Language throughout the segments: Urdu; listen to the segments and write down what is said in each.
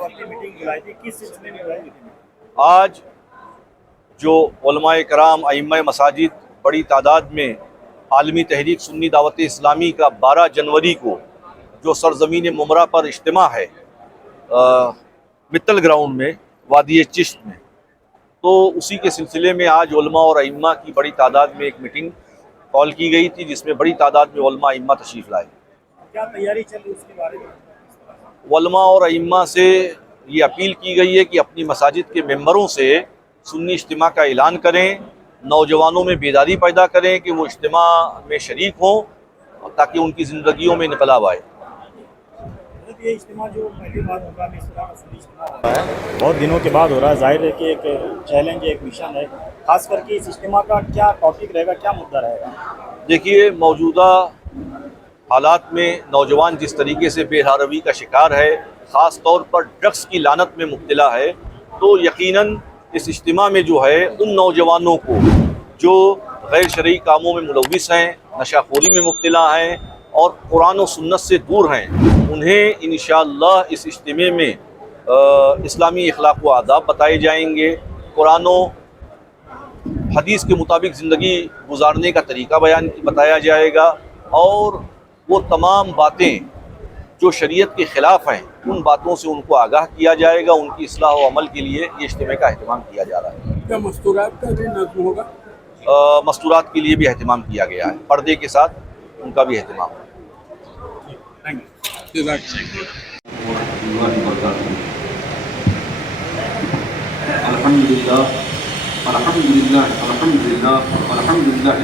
دعوتی میٹنگ بلائی تھی، کس سلسلے میں بلائی تھی؟ آج جو علماء کرام ائمہ مساجد بڑی تعداد میں عالمی تحریک سنی دعوت اسلامی کا 12 جنوری کو جو سرزمین ممرہ پر اجتماع ہے متل گراؤنڈ میں وادی چشت میں، تو اسی کے سلسلے میں آج علماء اور ائمہ کی بڑی تعداد میں ایک میٹنگ کال کی گئی تھی، جس میں بڑی تعداد میں علماء ائمہ تشریف لائے۔ کیا تیاری چل رہی ہے اس کے بارے میں؟ علماء اور ائمہ سے یہ اپیل کی گئی ہے کہ اپنی مساجد کے ممبروں سے سنی اجتماع کا اعلان کریں، نوجوانوں میں بیداری پیدا کریں کہ وہ اجتماع میں شریک ہوں تاکہ ان کی زندگیوں میں انقلاب آئے۔ یہ اجتماع جو پہلی بار ہوگا سنی اجتماع ہو رہا ہے، بہت دنوں کے بعد ہو رہا ہے، ظاہر ہے کہ ایک چیلنج ایک مشن ہے، خاص کر کے اس اجتماع کا کیا ٹاپک رہے گا، کیا مدعا رہے گا؟ دیکھیے، موجودہ حالات میں نوجوان جس طریقے سے بے حاروی کا شکار ہے، خاص طور پر ڈرگس کی لعنت میں مبتلا ہے، تو یقیناً اس اجتماع میں جو ہے ان نوجوانوں کو جو غیر شرعی کاموں میں ملوث ہیں، نشہ خوری میں مبتلا ہیں اور قرآن و سنت سے دور ہیں، انہیں انشاءاللہ اس اجتماع میں اسلامی اخلاق و آداب بتائے جائیں گے، قرآن و حدیث کے مطابق زندگی گزارنے کا طریقہ بتایا جائے گا، اور وہ تمام باتیں جو شریعت کے خلاف ہیں ان باتوں سے ان کو آگاہ کیا جائے گا۔ ان کی اصلاح و عمل کے لیے یہ اجتماع کا اہتمام کیا جا رہا ہے۔ کیا مستورات کا بھی نظم ہوگا؟ مستورات کے لیے بھی اہتمام کیا گیا ہے، پردے کے ساتھ ان کا بھی اہتمام ہے۔ الحمدللہ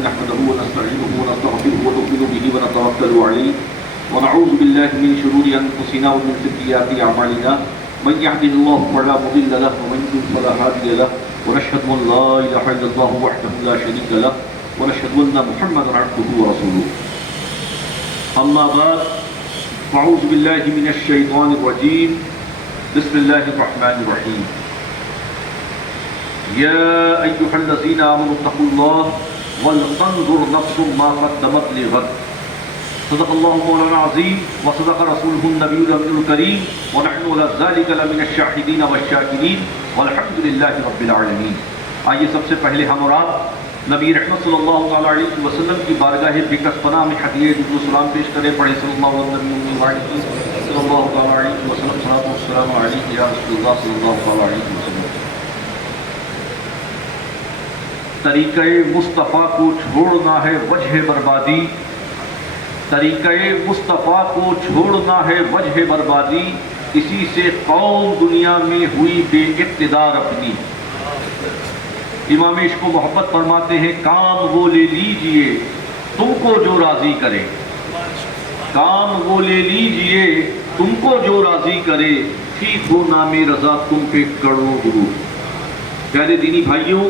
نحمده ونستعینه ونستغفره ونؤمن به ونتوکل علیہ ونعوذ باللہ من شرور انفسنا ومن سیئات اعمالنا من يهده الله فلا مضل له ومن يضلل فلا هادي له ونشهد ان لا اله الا الله وحده لا شريك له ونشهد ان محمدا عبده ورسوله اما بعد فاعوذ باللہ من الشیطان الرجیم بسم اللہ الرحمن الرحیم یا ایها الذین آمنوا اتقوا اللہ ولتنظر نفس ما قدمت لغد صدق اللہ مولانا العظیم وصدق رسولہ النبی الامین الکریم ونحن علی ذلک لمن الشاہدین والشاکرین والحمد للہ رب العالمین۔ آئیے سب سے پہلے ہم اور آپ نبی رحمت صلی اللہ تعالیٰ علیہ وسلم کی بارگاہ بکس پناہ میں ہدیہ درود و سلام پیش کریں، پڑھیں صلی اللہ علیہ وسلم صلاۃ و سلام علیہ یا رسول اللہ صلی اللہ تعالیٰ علیہ وسلم۔ طریقہ مصطفیٰ کو چھوڑنا ہے وجہ بربادی، طریقہ مصطفیٰ کو چھوڑنا ہے وجہ بربادی، اسی سے قوم دنیا میں ہوئی بے اقتدار اپنی۔ امام عشق و محبت فرماتے ہیں کام وہ لے لیجئے تم کو جو راضی کرے، کام وہ لے لیجئے تم کو جو راضی کرے، ٹھیک ہو نام رضا تم پہ کروڑوں درود۔ پیارے دینی بھائیوں،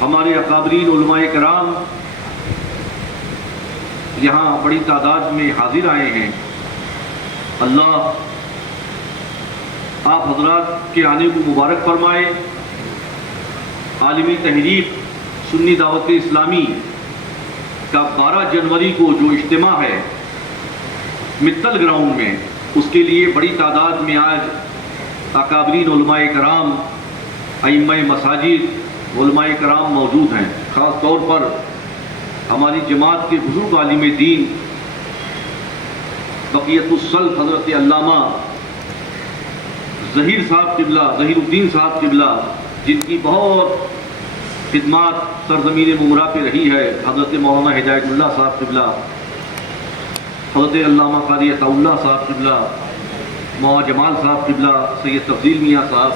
ہمارے اکابرین علماء کرام یہاں بڑی تعداد میں حاضر آئے ہیں۔ اللہ آپ حضرات کے آنے کو مبارک فرمائے۔ عالمی تحریک سنی دعوت اسلامی کا 12 جنوری کو جو اجتماع ہے متل گراؤنڈ میں، اس کے لیے بڑی تعداد میں آج اکابرین علماء کرام، ائمہ مساجد، علماء کرام موجود ہیں۔ خاص طور پر ہماری جماعت کے بزرگ عالم دین بقیت السلف حضرت علامہ ظہیر صاحب قبلہ، ظہیر الدین صاحب قبلہ، جن کی بہت خدمات سرزمین ممرہ پہ رہی ہے، حضرت مولانا ہدایت اللہ صاحب قبلہ، حضرت علامہ قاری عطا اللہ صاحب قبلہ، مولانا جمال صاحب قبلہ، سید تفضیل میاں صاحب،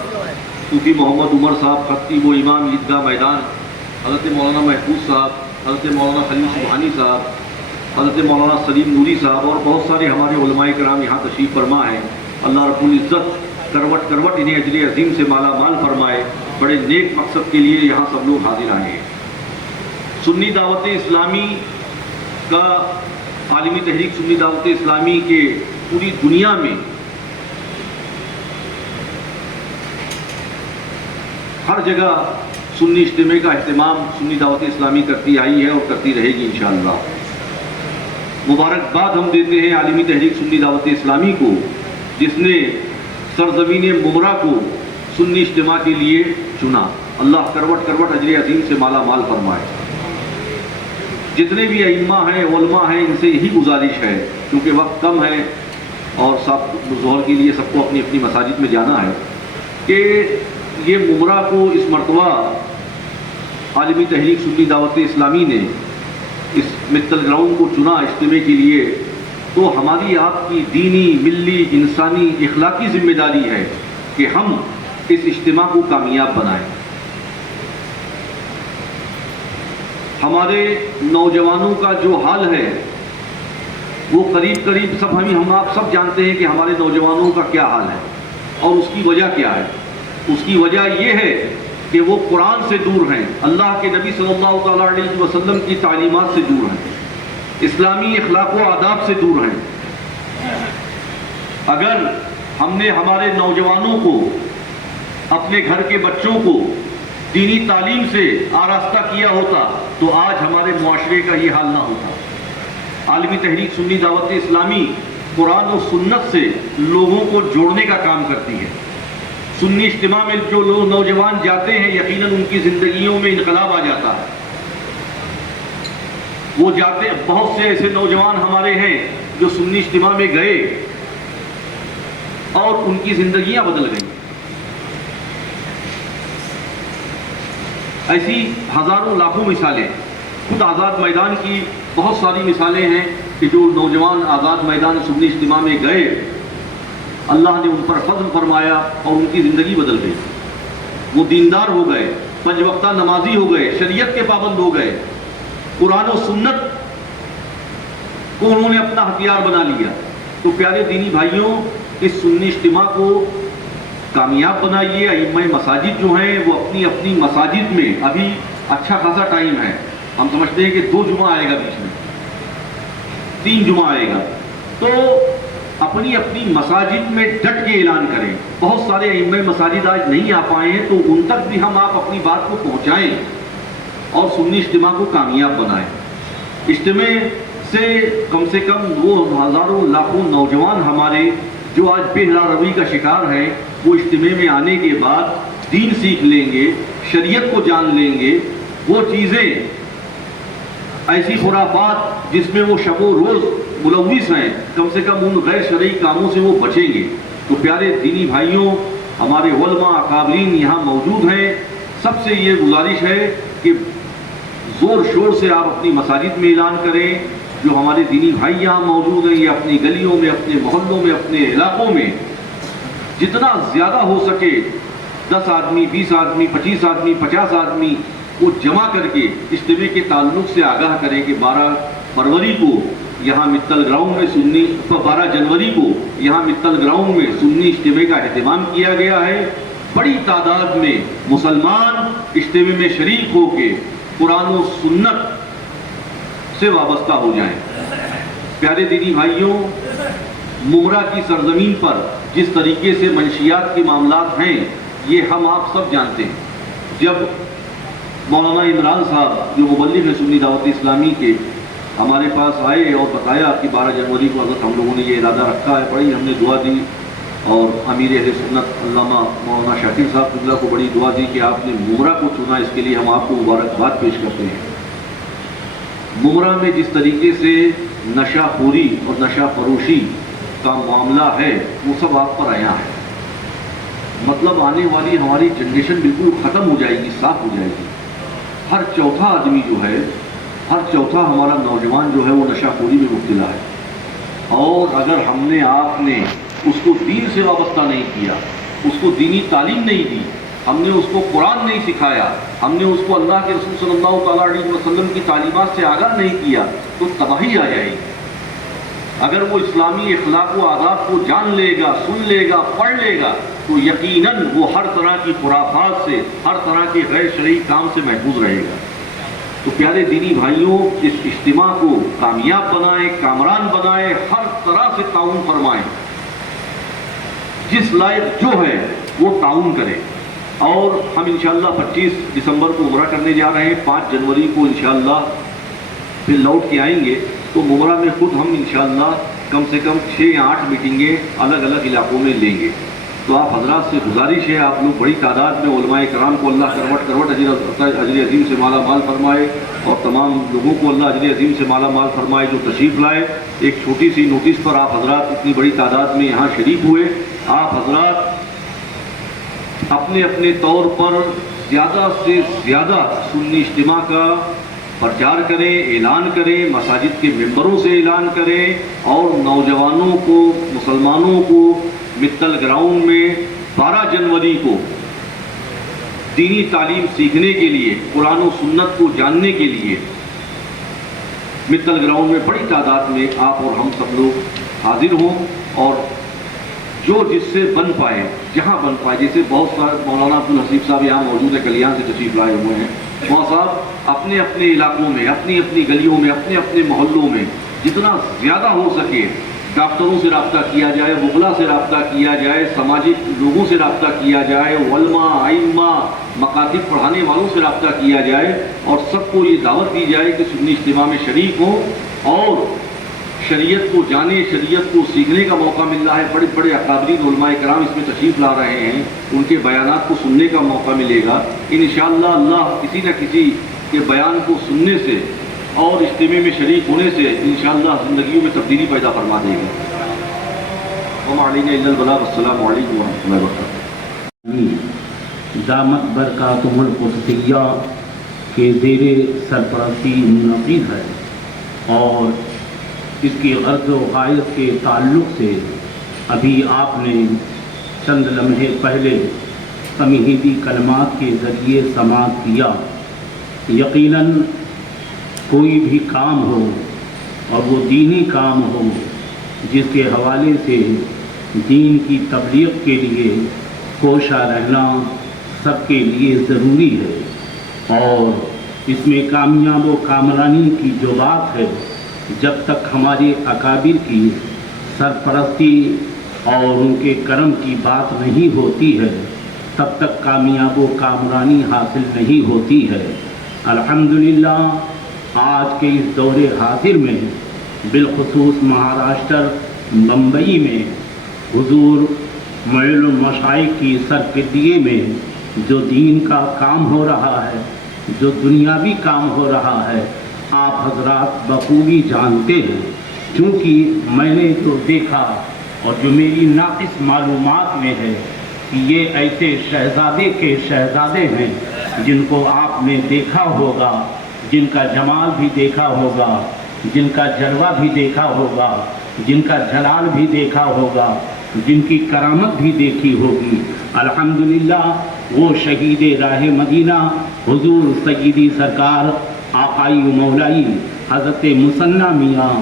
صوفی محمد عمر صاحب خطیب و امام عیدگاہ میدان، حضرت مولانا محفوظ صاحب، حضرت مولانا خلیل سبحانی صاحب، حضرت مولانا سلیم نوری صاحب، اور بہت سارے ہمارے علماء کرام یہاں تشریف فرما ہیں۔ اللہ رب العزت کروٹ کروٹ انہیں اجر عظیم سے مالا مال فرمائے۔ بڑے نیک مقصد کے لیے یہاں سب لوگ حاضر آئے ہیں۔ سنی دعوت اسلامی کا عالمی تحریک سنی دعوت اسلامی کے پوری دنیا میں ہر جگہ سنی اجتماع کا اہتمام سنی دعوت اسلامی کرتی آئی ہے اور کرتی رہے گی انشاءاللہ۔ مبارکباد ہم دیتے ہیں عالمی تحریک سنی دعوت اسلامی کو، جس نے سرزمین ممرا کو سنی اجتماع کے لیے چنا۔ اللہ کروٹ کروٹ اجر عظیم سے مالا مال فرمائے۔ جتنے بھی ائمہ ہیں، علماء ہیں، ان سے یہی گزارش ہے، کیونکہ وقت کم ہے اور ظہر کے لیے سب کو اپنی اپنی مساجد میں جانا ہے، کہ یہ ممرا کو اس مرتبہ عالمی تحریک سنی دعوت اسلامی نے اس متل گراؤنڈ کو چنا اجتماع کے لیے، تو ہماری آپ کی دینی، ملی، انسانی، اخلاقی ذمہ داری ہے کہ ہم اس اجتماع کو کامیاب بنائیں۔ ہمارے نوجوانوں کا جو حال ہے وہ قریب ہم آپ سب جانتے ہیں کہ ہمارے نوجوانوں کا کیا حال ہے، اور اس کی وجہ کیا ہے۔ اس کی وجہ یہ ہے کہ وہ قرآن سے دور ہیں، اللہ کے نبی صلی اللہ تعالیٰ علیہ وسلم کی تعلیمات سے دور ہیں، اسلامی اخلاق و آداب سے دور ہیں۔ اگر ہم نے ہمارے نوجوانوں کو، اپنے گھر کے بچوں کو دینی تعلیم سے آراستہ کیا ہوتا تو آج ہمارے معاشرے کا یہ حال نہ ہوتا۔ عالمی تحریک سنی دعوت اسلامی قرآن و سنت سے لوگوں کو جوڑنے کا کام کرتی ہے۔ سنی اجتماع میں جو لوگ نوجوان جاتے ہیں، یقیناً ان کی زندگیوں میں انقلاب آ جاتا ہے۔ وہ جاتے، بہت سے ایسے نوجوان ہمارے ہیں جو سنی اجتماع میں گئے اور ان کی زندگیاں بدل گئیں۔ ایسی ہزاروں لاکھوں مثالیں، خود آزاد میدان کی بہت ساری مثالیں ہیں کہ جو نوجوان آزاد میدان سنی اجتماع میں گئے، اللہ نے ان پر فضل فرمایا اور ان کی زندگی بدل گئی۔ وہ دیندار ہو گئے، پنج وقتہ نمازی ہو گئے، شریعت کے پابند ہو گئے، قرآن و سنت کو انہوں نے اپنا ہتھیار بنا لیا۔ تو پیارے دینی بھائیوں، اس سنی اجتماع کو کامیاب بنائیے۔ ائمہ مساجد جو ہیں وہ اپنی اپنی مساجد میں، ابھی اچھا خاصا ٹائم ہے، ہم سمجھتے ہیں کہ 2 جمعہ آئے گا، بیچ میں 3 جمعہ آئے گا، تو اپنی اپنی مساجد میں ڈٹ کے اعلان کریں۔ بہت سارے ائمہ مساجد آج نہیں آ پائے ہیں، تو ان تک بھی آپ اپنی بات کو پہنچائیں اور سنی اجتماع کو کامیاب بنائیں۔ اجتماع سے کم وہ ہزاروں لاکھوں نوجوان ہمارے جو آج بے حیا روی کا شکار ہیں، وہ اجتماع میں آنے کے بعد دین سیکھ لیں گے، شریعت کو جان لیں گے، وہ چیزیں، ایسی خرافات جس میں وہ شب و روز ملوث ہیں، کم سے کم ان غیر شرعی کاموں سے وہ بچیں گے۔ تو پیارے دینی بھائیوں، ہمارے علماء اکابرین یہاں موجود ہیں، سب سے یہ گزارش ہے کہ زور شور سے آپ اپنی مساجد میں اعلان کریں۔ جو ہمارے دینی بھائی یہاں موجود ہیں، یہ اپنی گلیوں میں، اپنے محلوں میں، اپنے علاقوں میں جتنا زیادہ ہو سکے 10 آدمی، 20 آدمی، 25 آدمی، 50 آدمی کو جمع کر کے اجتماع کے تعلق سے آگاہ کریں کہ 12 فروری کو یہاں متل گراؤنڈ میں 12 جنوری کو یہاں متل گراؤنڈ میں سنی اجتماع کا اہتمام کیا گیا ہے۔ بڑی تعداد میں مسلمان اجتماع میں شریک ہو کے قرآن و سنت سے وابستہ ہو جائیں۔ پیارے دینی بھائیوں، ممرا کی سرزمین پر جس طریقے سے منشیات کے معاملات ہیں، یہ ہم آپ سب جانتے ہیں۔ جب مولانا عمران صاحب جو مبلغ ہیں سنی دعوت اسلامی کے، ہمارے پاس آئے اور بتایا کہ 12 جنوری کو حضرت ہم لوگوں نے یہ ارادہ رکھا ہے، بڑی ہم نے دعا دی، اور امیر اہل سنت علامہ مولانا شاکر صاحب قبلہ کو بڑی دعا دی کہ آپ نے ممرا کو چنا، اس کے لیے ہم آپ کو مبارکباد پیش کرتے ہیں۔ ممرا میں جس طریقے سے نشہ خوری اور نشہ فروشی کا معاملہ ہے، وہ سب آپ پر آیا ہے۔ مطلب آنے والی ہماری جنریشن بالکل ختم ہو جائے گی، صاف ہو جائے گی۔ ہر چوتھا آدمی جو ہے، ہر چوتھا ہمارا نوجوان جو ہے وہ نشہ خوری میں مبتلا ہے۔ اور اگر ہم نے، آپ نے اس کو دین سے وابستہ نہیں کیا، اس کو دینی تعلیم نہیں دی، ہم نے اس کو قرآن نہیں سکھایا، ہم نے اس کو اللہ کے رسول صلی اللہ تعالیٰ علیہ وسلم کی تعلیمات سے آگاہ نہیں کیا، تو تباہی آ جائے گی۔ اگر وہ اسلامی اخلاق و آداب کو جان لے گا، سن لے گا، پڑھ لے گا، تو یقیناً وہ ہر طرح کی خرافات سے، ہر طرح کے غیر شرعی کام سے محفوظ رہے گا۔ تو پیارے دینی بھائیوں، اس اجتماع کو کامیاب بنائیں، کامران بنائیں، ہر طرح سے تعاون فرمائیں، جس لائق جو ہے وہ تعاون کریں۔ اور ہم انشاءاللہ 25 دسمبر کو عمرہ کرنے جا رہے ہیں، 5 جنوری کو انشاءاللہ پھر لوٹ کے آئیں گے۔ تو ممرہ میں خود ہم انشاءاللہ کم سے کم 6 یا 8 میٹنگیں الگ الگ علاقوں میں لیں گے. تو آپ حضرات سے گزارش ہے، آپ لوگ بڑی تعداد میں علماء کرام کو اللہ کروٹ کروٹ اجر عظیم سے مالا مال فرمائے، اور تمام لوگوں کو اللہ اجر عظیم سے مالا مال فرمائے جو تشریف لائے. ایک چھوٹی سی نوٹس پر آپ حضرات اتنی بڑی تعداد میں یہاں شریک ہوئے. آپ حضرات اپنے اپنے طور پر زیادہ سے زیادہ سنی اجتماع کا پرچار کریں، اعلان کریں، مساجد کے ممبروں سے اعلان کریں، اور نوجوانوں کو، مسلمانوں کو متل گراؤنڈ میں 12 جنوری کو دینی تعلیم سیکھنے کے لیے، قرآن و سنت کو جاننے کے لیے متل گراؤنڈ میں بڑی تعداد میں آپ اور ہم سب لوگ حاضر ہوں، اور جو جس سے بن پائے، جہاں بن پائے. جیسے بہت سارے مولانا عبدالحسیب صاحب یہاں موجود ہیں، کلیان سے تشریف لائے ہوئے ہیں. وہاں صاحب اپنے اپنے علاقوں میں، اپنی اپنی گلیوں میں، اپنے اپنے محلوں میں جتنا زیادہ ہو سکے ڈاکٹروں سے رابطہ کیا جائے، وکلا سے رابطہ کیا جائے، سماجی لوگوں سے رابطہ کیا جائے، علماء، ائمہ، مکاتب پڑھانے والوں سے رابطہ کیا جائے، اور سب کو یہ دعوت دی جائے کہ سنی اجتماع میں شریک ہوں اور شریعت کو جانے، شریعت کو سیکھنے کا موقع مل رہا ہے. بڑے بڑے اکابرین علماء کرام اس میں تشریف لا رہے ہیں، ان کے بیانات کو سننے کا موقع ملے گا. انشاءاللہ اللہ کسی نہ کسی کے بیان کو سننے سے اور اجتماع میں شریک ہونے سے انشاءاللہ زندگیوں میں تبدیلی پیدا فرما دے گا. وما علینا الا البلاغ. السلام علیکم ورحمۃ اللہ وبرکاتہ. دامت برکاتہم القدسیہ کے زیر سرپرستی منعقد ہے، اور اس کی غرض و غایت کے تعلق سے ابھی آپ نے چند لمحے پہلے تمہیدی کلمات کے ذریعے سماعت کیا. یقیناً کوئی بھی کام ہو، اور وہ دینی کام ہو جس کے حوالے سے دین کی تبلیغ کے لیے کوشاں رہنا سب کے لیے ضروری ہے. اور اس میں کامیاب و کامرانی کی جو بات ہے، جب تک ہمارے اکابر کی سرپرستی اور ان کے کرم کی بات نہیں ہوتی ہے، تب تک کامیاب و کامرانی حاصل نہیں ہوتی ہے. الحمدللہ آج کے اس دور حاضر میں، بالخصوص مہاراشٹر بمبئی میں حضور معین المشائخ کی سرکردگی میں جو دین کا کام ہو رہا ہے، جو دنیاوی کام ہو رہا ہے، آپ حضرات بخوبی جانتے ہیں. چونکہ میں نے تو دیکھا، اور جو میری ناقص معلومات میں ہے، کہ یہ ایسے شہزادے کے شہزادے ہیں جن کو آپ نے دیکھا ہوگا، جن کا جمال بھی دیکھا ہوگا، جن کا جلوہ بھی دیکھا ہوگا، جن کا جلال بھی دیکھا ہوگا، جن کی کرامت بھی دیکھی ہوگی. الحمدللہ وہ شہید راہ مدینہ حضور سیدی سرکار آقائی و مولائی حضرت مثنی میاں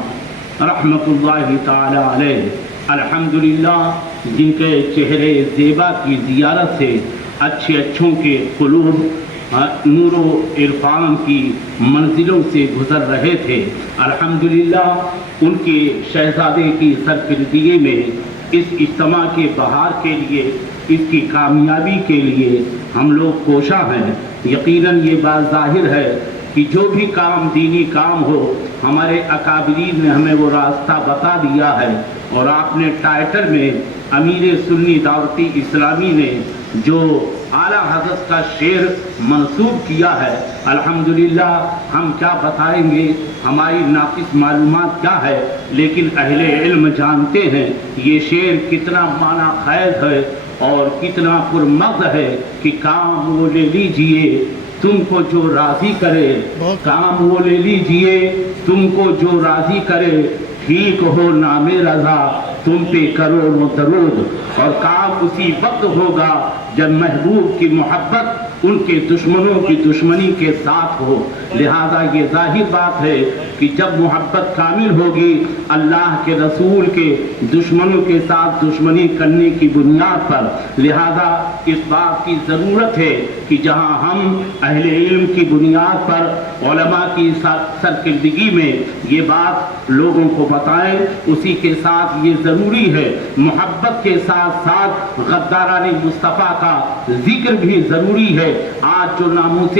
رحمۃ اللہ تعالی علیہ، الحمدللہ جن کے چہرے زیبا کی زیارت سے اچھے اچھوں کے قلوب نور و عرفان کی منزلوں سے گزر رہے تھے. الحمدللہ ان کے شہزادے کی سرکردگی میں اس اجتماع کے بہار کے لیے، اس کی کامیابی کے لیے ہم لوگ کوشاں ہیں. یقیناً یہ بات ظاہر ہے کہ جو بھی کام دینی کام ہو، ہمارے اکابرین نے ہمیں وہ راستہ بتا دیا ہے. اور آپ نے ٹائٹل میں امیر سنی دعوتی اسلامی نے جو اعلیٰ حضرت کا شعر منسوب کیا ہے، الحمدللہ ہم کیا بتائیں گے، ہماری ناقص معلومات کیا ہے، لیکن اہل علم جانتے ہیں یہ شعر کتنا معنی خیز ہے اور کتنا پرمغز ہے. کہ کام وہ لے لیجئے تم کو جو راضی کرے، کام وہ لے لیجئے تم کو جو راضی کرے، ٹھیک ہو نام رضا تم پہ کرو و درود. اور کام اسی وقت ہوگا جب محبوب کی محبت ان کے دشمنوں کی دشمنی کے ساتھ ہو. لہذا یہ ظاہر بات ہے کہ جب محبت کامل ہوگی اللہ کے رسول کے دشمنوں کے ساتھ دشمنی کرنے کی بنیاد پر، لہذا اس بات کی ضرورت ہے کہ جہاں ہم اہل علم کی بنیاد پر علماء کی سرکردگی میں یہ بات لوگوں کو بتائیں، اسی کے ساتھ یہ ضروری ہے محبت کے ساتھ ساتھ غداران مصطفیٰ کا ذکر بھی ضروری ہے. آج جو ناموس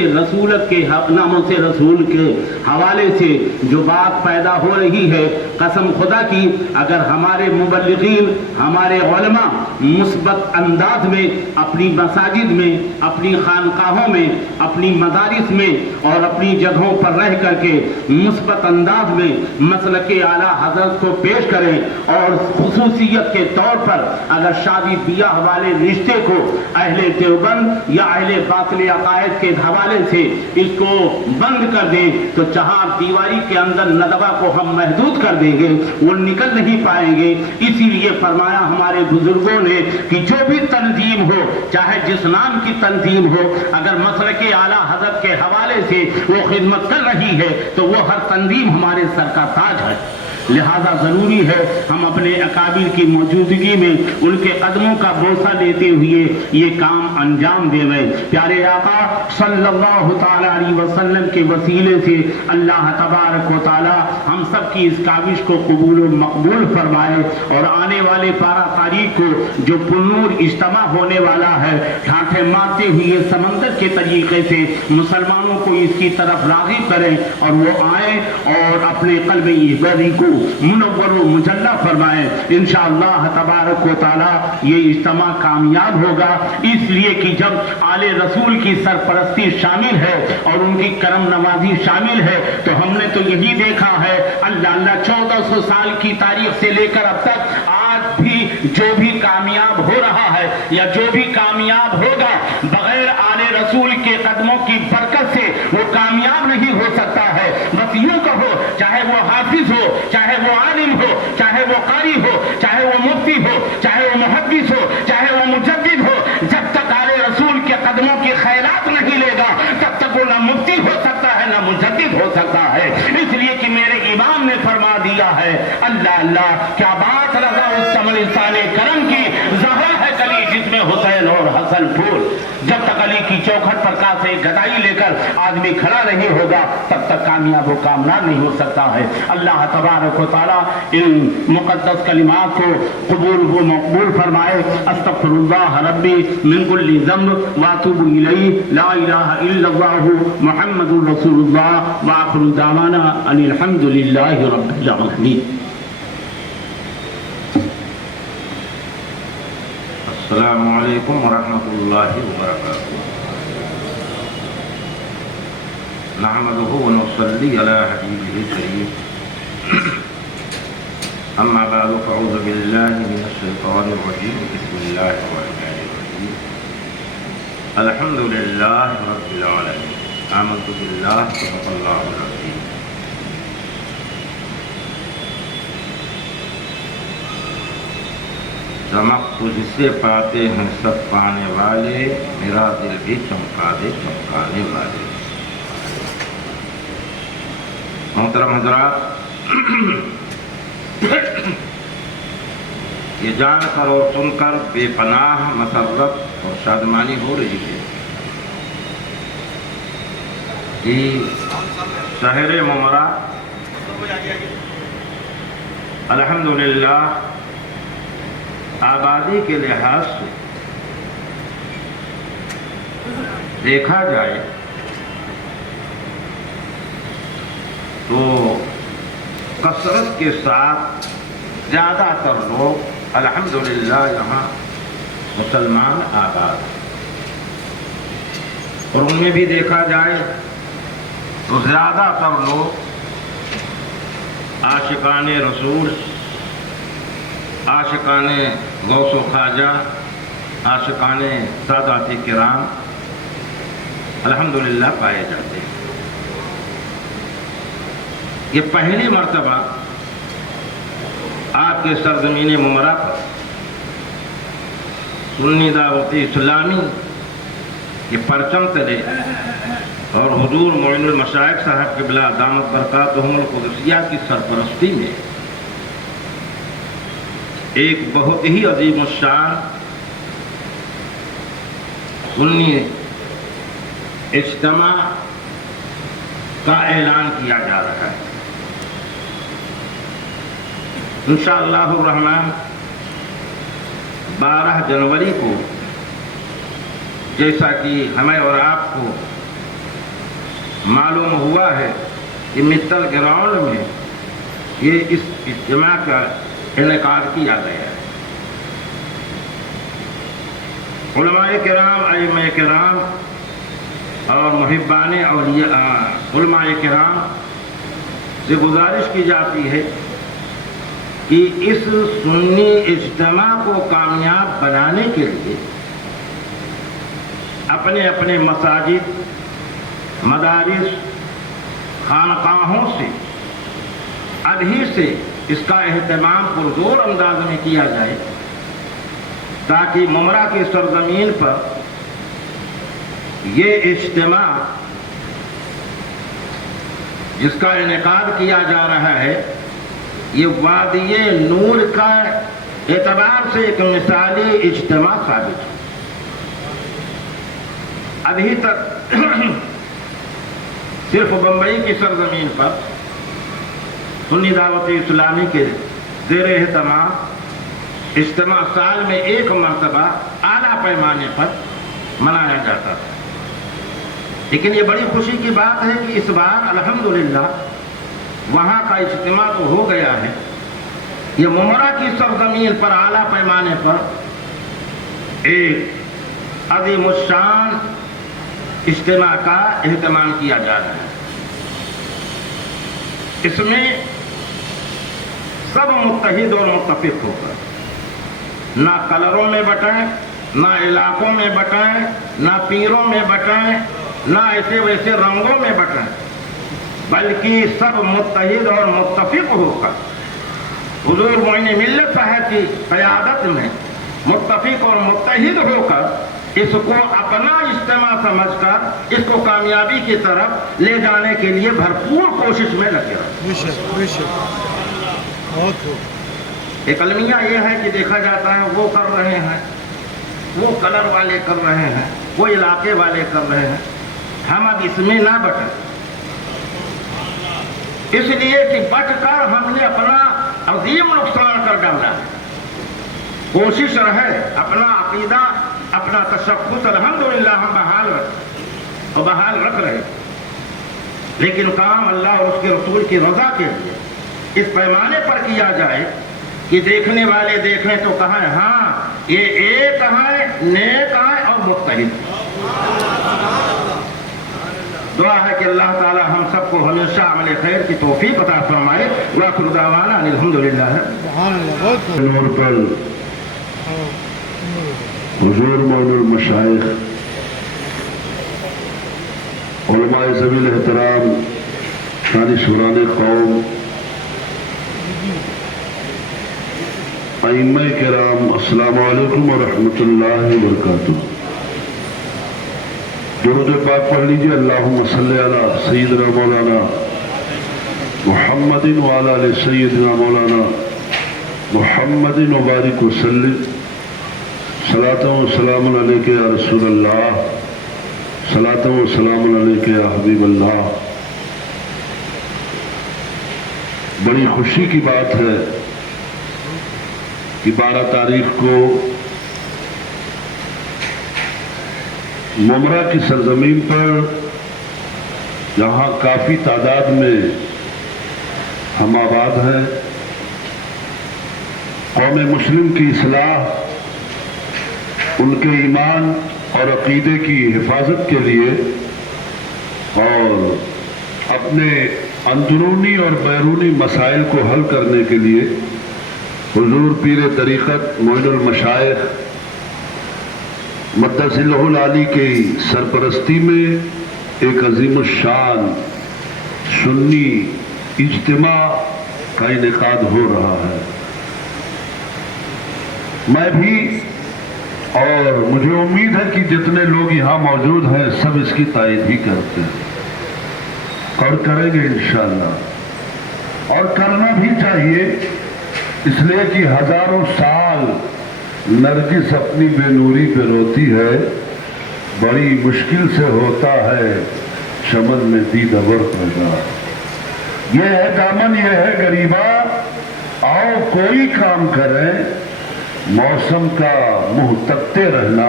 رسول کے حوالے سے جو بات پیدا ہو رہی ہے، قسم خدا کی اگر ہمارے مبلغین، ہمارے علماء مثبت انداز میں اپنی مساجد میں، اپنی خانقاہوں میں، اپنی مدارس میں اور اپنی جگہوں پر رہ کر کے مثبت انداز میں مسلک اعلیٰ حضرت کو پیش کریں، اور خصوصیت کے طور پر اگر شادی بیاہ والے رشتے کو اہل دیوبند یا اہل باطل عقائد کے حوالے سے اس کو بند کر دیں تو چہار دیواری کے اندر ندوہ کو ہم محدود کر دیں گے، وہ نکل نہیں پائیں گے۔ اسی لیے فرمایا ہمارے بزرگوں نے کہ جو بھی تنظیم ہو، چاہے جس نام کی تنظیم ہو، اگر مسلک اعلیٰ حضرت کے حوالے سے وہ خدمت کر رہی ہے تو وہ ہر تنظیم ہمارے سر کا تاج ہے۔ لہذا ضروری ہے ہم اپنے اکابر کی موجودگی میں ان کے قدموں کا بوسہ لیتے ہوئے یہ کام انجام دے گئے۔ پیارے آقا صلی اللہ تعالی علیہ وسلم کے وسیلے سے اللہ تبارک و تعالی ہم سب کی اس کاوش کو قبول و مقبول فرمائے، اور آنے والے 12 تاریخ کو جو پرنور اجتماع ہونے والا ہے، ٹھاٹھے مارتے ہوئے سمندر کے طریقے سے مسلمانوں کو اس کی طرف راغب کریں اور وہ آئیں اور اپنے قلب ایمانی کو منور و مجلہ فرمائیں۔ انشاءاللہ تبارک و تعالی یہ اجتماع کامیاب ہوگا، اس لیے کہ جب آل رسول کی سرپرستی شامل ہے اور ان کی کرم نوازی شامل ہے تو ہم نے تو یہی دیکھا ہے اللہ 1400 سال کی تاریخ سے لے کر اب تک آج بھی جو بھی کامیاب ہو رہا ہے یا جو بھی کامیاب ہوگا بغیر آل رسول کے قدموں کی برکت سے وہ کامیاب نہیں ہو سکتا ہے۔ بس یوں کہو، چاہے وہ حافظ ہو، چاہے وہ عالم ہو، چاہے وہ قاری ہو، چاہے وہ مفتی ہو، چاہے وہ محدث ہو، چاہے وہ مجدد ہو، جب تک آل رسول کے قدموں کی خیرات نہیں لے گا تب تک وہ نہ مفتی ہو سکتا ہے نہ مجدد ہو سکتا ہے۔ اس لیے کہ میرے امام نے فرما دیا ہے، اللہ اللہ کیا بات رضا اس سملستان کرم کی، زہرا ہے کلی جس میں حسین اور حسن پھول۔ جب تک علی کی چوکھٹ پر کا سے گدائی لے کر آدمی کھڑا نہیں ہوگا تب تک کامیاب و کامران نہیں ہو سکتا ہے۔ اللہ تبارک و تعالی ان مقدس کلمات کو قبول و مقبول فرمائے۔ استغفر اللہ ربی من کل ذنب واتوب الیہ، لا الہ الا اللہ محمد رسول اللہ، وآخر دعوانا ان الحمد للہ رب العالمین۔ السلام علیکم ورحمۃ اللہ وبرکاتہ۔ نحمده ونصلي على حبيبه الكريم، اما بعد فاعوذ بالله من الشيطان الرجيم، بسم الله الرحمن الرحيم، الحمد لله رب العالمين، آمنت بالله صدق الله العظيم۔ چمک تجھ سے پاتے ہیں سب پانے والے، میرا دل بھی چمکا دے چمکانے والے۔ محترم حضرات، یہ جان کر اور سن کر بے پناہ مسرت اور شادمانی ہو رہی ہے کہ شہر ممرا الحمدللہ آبادی کے لحاظ سے دیکھا جائے تو کثرت کے ساتھ زیادہ تر لوگ الحمدللہ یہاں مسلمان آباد ہیں، اور ان میں بھی دیکھا جائے تو زیادہ تر لوگ عاشقان رسول، عاشقان غوث و خواجہ، عاشقان سادات کرام الحمدللہ پائے جاتے ہیں۔ یہ پہلی مرتبہ آپ کے سرزمین ممرا پر سنی دعوت اسلامی کے پرچم تلے اور حضور معین المشائخ صاحب قبلہ دامت برکاتہم القدسیہ کی سرپرستی میں ایک بہت ہی عظیم الشان سنی اجتماع کا اعلان کیا جا رہا ہے۔ انشاءاللہ الرحمن 12 جنوری کو جیسا کہ ہمیں اور آپ کو معلوم ہوا ہے کہ متل گراؤنڈ میں یہ اس اجتماع کا انعقاد کیا گیا ہے. علماء کرام، ائمہ کرام اور محبان اولیاء علماء کرام سے گزارش کی جاتی ہے کہ اس سنی اجتماع کو کامیاب بنانے کے لیے اپنے اپنے مساجد، مدارس، خانقاہوں سے ابھی سے اس کا اہتمام پرزور انداز میں کیا جائے، تاکہ ممرہ کی سرزمین پر یہ اجتماع جس کا انعقاد کیا جا رہا ہے یہ وادی نور کا اعتبار سے ایک مثالی اجتماع ثابت ہے. ابھی تک صرف بمبئی کی سرزمین پر سنی دعوت اسلامی کے زیر اہتمام اجتماع سال میں ایک مرتبہ اعلیٰ پیمانے پر منایا جاتا ہے. لیکن یہ بڑی خوشی کی بات ہے کہ اس بار الحمدللہ وہاں کا اجتماع تو ہو گیا ہے. یہ ممرہ کی سرزمین پر اعلیٰ پیمانے پر ایک عظیم الشان اجتماع کا اہتمام کیا جا رہا ہے. اس میں سب متحد اور متفق ہو کر نہ کلروں میں بٹیں، نہ علاقوں میں بٹیں، نہ پیروں میں بٹیں، نہ ایسے ویسے رنگوں میں بٹیں، بلکہ سب متحد اور متفق ہو کر حضور معین ملت صاحب کی قیادت میں متفق اور متحد ہو کر اس کو اپنا اجتماع سمجھ کر اس کو کامیابی کی طرف لے جانے کے لیے بھرپور کوشش میں لگے رہے. ایک المیہ یہ ہے کہ دیکھا جاتا ہے وہ کر رہے ہیں، وہ کلر والے کر رہے ہیں، وہ علاقے والے کر رہے ہیں، ہم اب اس میں نہ بٹیں. اس لیے کہ بٹ کر ہم نے اپنا عظیم نقصان کر ڈالا ہے. کوشش رہے اپنا عقیدہ، اپنا تشخص الحمدللہ ہم بحال رکھ رہے، لیکن کام اللہ اور اس کے رسول کی رضا کے لیے اس پیمانے پر کیا جائے کہ دیکھنے والے دیکھیں تو کہیں ہاں یہ ایک ہے، نیک ہے اور متحد. دعا ہے کہ اللہ تعالی ہم سب کو ہمیشہ عمل خیر کی توفیق عطا فرمائے. وآخر دعوانا ان الحمدللہ. نور پر حضور معین المشائخ، علماء ذوی احترام، دانشوران قوم، ائمہ کرام، السلام علیکم ورحمۃ اللہ وبرکاتہ. درود پاک پڑھ لیجیے. اللہم صلی علی سیدنا مولانا محمد وعلی آل سیدنا مولانا محمد وبارک وسلم. صلاۃ و سلام علیک یا رسول اللہ، صلاۃ و سلام علیک یا حبیب اللہ. بڑی خوشی کی بات ہے کہ 12 تاریخ کو ممرہ کی سرزمین پر جہاں کافی تعداد میں ہم آباد ہیں، قوم مسلم کی اصلاح، ان کے ایمان اور عقیدے کی حفاظت کے لیے اور اپنے اندرونی اور بیرونی مسائل کو حل کرنے کے لیے حضور پیر طریقت معین المشائخ مقدس اللہ العالی کی سرپرستی میں ایک عظیم الشان سنی اجتماع کا انعقاد ہو رہا ہے. میں بھی اور مجھے امید ہے کہ جتنے لوگ یہاں موجود ہیں سب اس کی تائید بھی کرتے ہیں اور کریں گے انشاءاللہ، اور کرنا بھی چاہیے، اس لیے کہ ہزاروں سال نرگس اپنی بے نوری پہ روتی ہے، بڑی مشکل سے ہوتا ہے چمن میں دیدور پیدا. یہ ہے دامن، یہ ہے غریبا، آؤ کوئی کام کریں، موسم کا منہ تکتے رہنا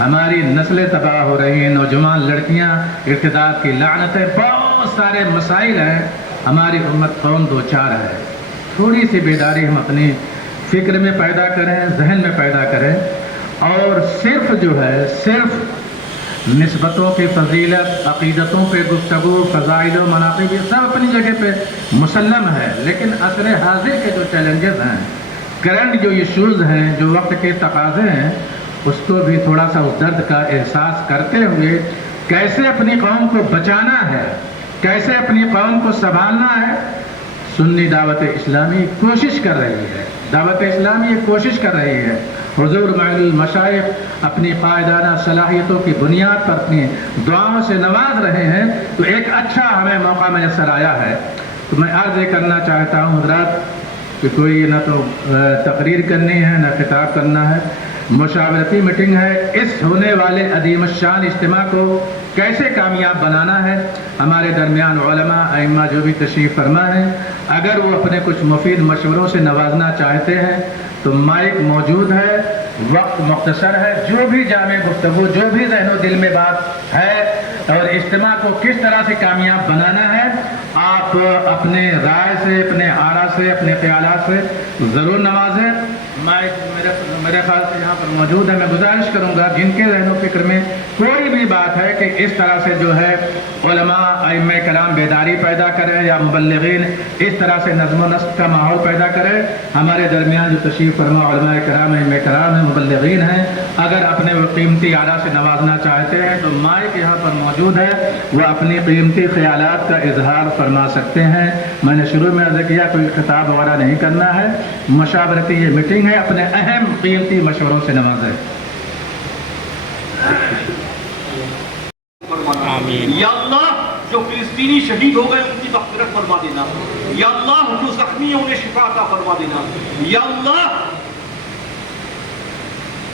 ہماری نسلیں تباہ ہو رہی ہیں، نوجوان لڑکیاں ارتداد کی لعنتیں، بہت سارے مسائل ہیں، ہماری امت قوم دو چار ہے۔ تھوڑی سی بیداری ہم اپنی فکر میں پیدا کریں، ذہن میں پیدا کریں، اور صرف نسبتوں کی فضیلت، عقیدتوں پہ گفتگو، فضائل و مناقب، یہ سب اپنی جگہ پہ مسلم ہے، لیکن عصر حاضر کے جو چیلنجز ہیں، کرنٹ جو ایشوز ہیں، جو وقت کے تقاضے ہیں، اس کو بھی تھوڑا سا اس درد کا احساس کرتے ہوئے کیسے اپنی قوم کو بچانا ہے، کیسے اپنی قوم کو سنبھالنا ہے، سنی دعوت اسلامی کوشش کر رہی ہے۔ دعوت اسلامی یہ کوشش کر رہی ہے۔ حضور معلی المشائخ اپنی قائدانہ صلاحیتوں کی بنیاد پر اپنی دعاؤں سے نواز رہے ہیں، تو ایک اچھا ہمیں موقع میسر آیا ہے۔ تو میں عرض یہ کرنا چاہتا ہوں حضرات کہ کوئی نہ تو تقریر کرنی ہے، نہ خطاب کرنا ہے، مشاورتی میٹنگ ہے۔ اس ہونے والے عظیم الشان اجتماع کو کیسے کامیاب بنانا ہے، ہمارے درمیان علماء ائمہ جو بھی تشریف فرما ہیں، اگر وہ اپنے کچھ مفید مشوروں سے نوازنا چاہتے ہیں تو مائک موجود ہے، وقت مختصر ہے، جو بھی جامع گفتگو، جو بھی ذہن و دل میں بات ہے اور اجتماع کو کس طرح سے کامیاب بنانا ہے، آپ اپنے رائے سے، اپنے آرا سے، اپنے خیالات سے ضرور نوازیں۔ مائک میرے خیال سے یہاں پر موجود ہے۔ میں گزارش کروں گا جن کے ذہن و فکر میں کوئی بھی بات ہے کہ اس طرح سے جو ہے علماء ائمہ کرام بیداری پیدا کریں یا مبلغین اس طرح سے نظم و نسق کا ماحول پیدا کریں، ہمارے درمیان جو تشریف فرما علماء کرام، ائمہ کرام ہیں، مبلغین ہیں، اگر اپنے وہ قیمتی آرا سے نوازنا چاہتے ہیں تو مائک یہاں پر موجود ہے، وہ اپنی قیمتی خیالات کا اظہار فرما سکتے ہیں۔ میں نے شروع میں عرض کیا کوئی خطاب وغیرہ نہیں کرنا ہے، مشاورتی یہ میٹنگ ہے، اپنے اہم قیمتی مشوروں سے نوازیں۔ آمین۔ یا اللہ جو فلسطینی شہید ہو گئے ان کی مغفرت فرما دینا، یا اللہ جو زخمی ہیں انہیں شفا عطا فرما دینا، یا اللہ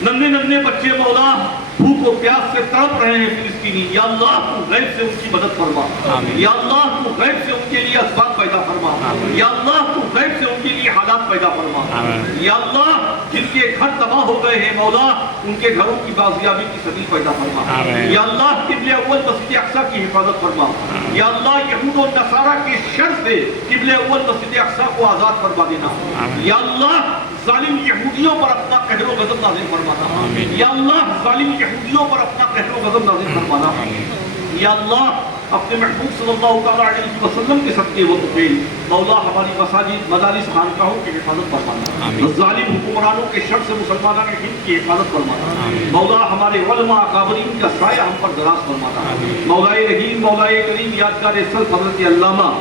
ننھے ننھے بچے مولا بھوک و پیاس سے تڑپ رہے ہیں فلسطینی، یا اللہ تو غیب سے ان کی مدد فرما، یا اللہ تو غیب سے ان کے لیے اسباب پیدا فرما، یا اللہ تو غیب سے ان کے لیے حالات پیدا فرما، یا اللہ جن کے گھر تباہ ہو گئے ہیں مولا ان کے گھروں کی بازیابی کی سبیل پیدا فرما، یا اللہ قبلہ اول مسجد اقصیٰ کی حفاظت فرما، یا اللہ یہود و نصارہ کے شر سے قبلہ اول مسجد اقصیٰ کو آزاد فرما دینا، یا اللہ ظالم یہودیوں پر اپنا قہر و غضب نازل فرمانا، یا اللہ ظالم یہودیوں پر اپنا قہر و غضب نازل فرمانا، یا اللہ اپنے محبوب صلی اللہ تعالیٰ علیہ وسلم کے صدقے و طفیل مولا ہماری مساجد مدارس خانقاہوں کی حفاظت فرمانا، ظالم حکمرانوں کے شر سے مسلمانوں کے ہند کی حفاظت فرمانا، مولا ہمارے علماء اکابرین کا سایہ ہم پر دراز فرمانا، مولا رحیم مولا کریم یادگار سلف حضرت علامہ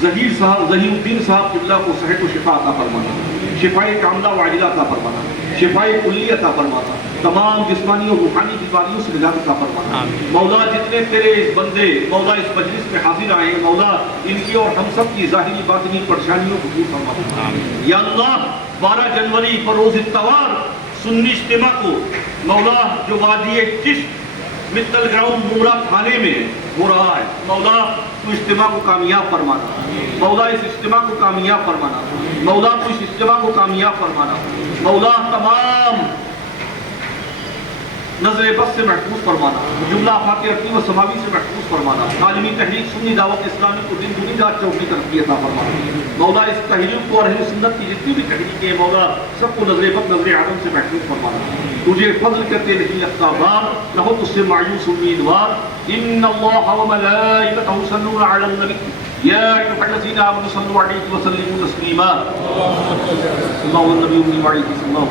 ظہیر صاحب ظہیر الدین صاحب قبلہ کو صحت و شفا عطا فرمانا، شفائے کاملہ و عاجلہ عطا فرمانا، شفائے کلی عطا فرمانا، تمام جسمانی اور روحانی بیماریوں سے نجات عطا فرمانا، مولا جتنے تیرے اس بندے مولا اس مجلس میں حاضر آئے ہیں مولا ان کی اور ہم سب کی ظاہری باطنی پریشانیوں کو دور فرمانا، یا اللہ 12 جنوری پر روز اتوار سنی اجتماع کو مولا جو وادی چشت متل گراؤنڈ ممرا تھانے میں ہو رہا ہے مولا تو اجتماع کو کامیاب فرمانا، مولا اس اجتماع کو کامیاب فرمانا، مولا تو اس اجتماع کو کامیاب فرمانا، مولا تمام نظر بس سے محفوظ فرمانا، جملہ آفات رقمی و سماوی سے محفوظ فرمانا، عالمی تحریک سنی دعوت اسلامی کو دن دنیا چوکی ترقی عطا فرمانا، مولا اس تحریک کو اور اہل سنت کی جتنی بھی تحریکیں مولا سب کو نظر بد نظر عدم سے محفوظ فرمانا، تجھے فضل کرتے نہیں لگتا بار نہ ہو تجھ سے مایوس امیدوار، ان اللہ و ملائکتہ یصلون علی النبی یا ایھا الذین آمنوا صلوا علیہ وسلموا تسلیما، اللہ والنبی امین وعلیہ السلام۔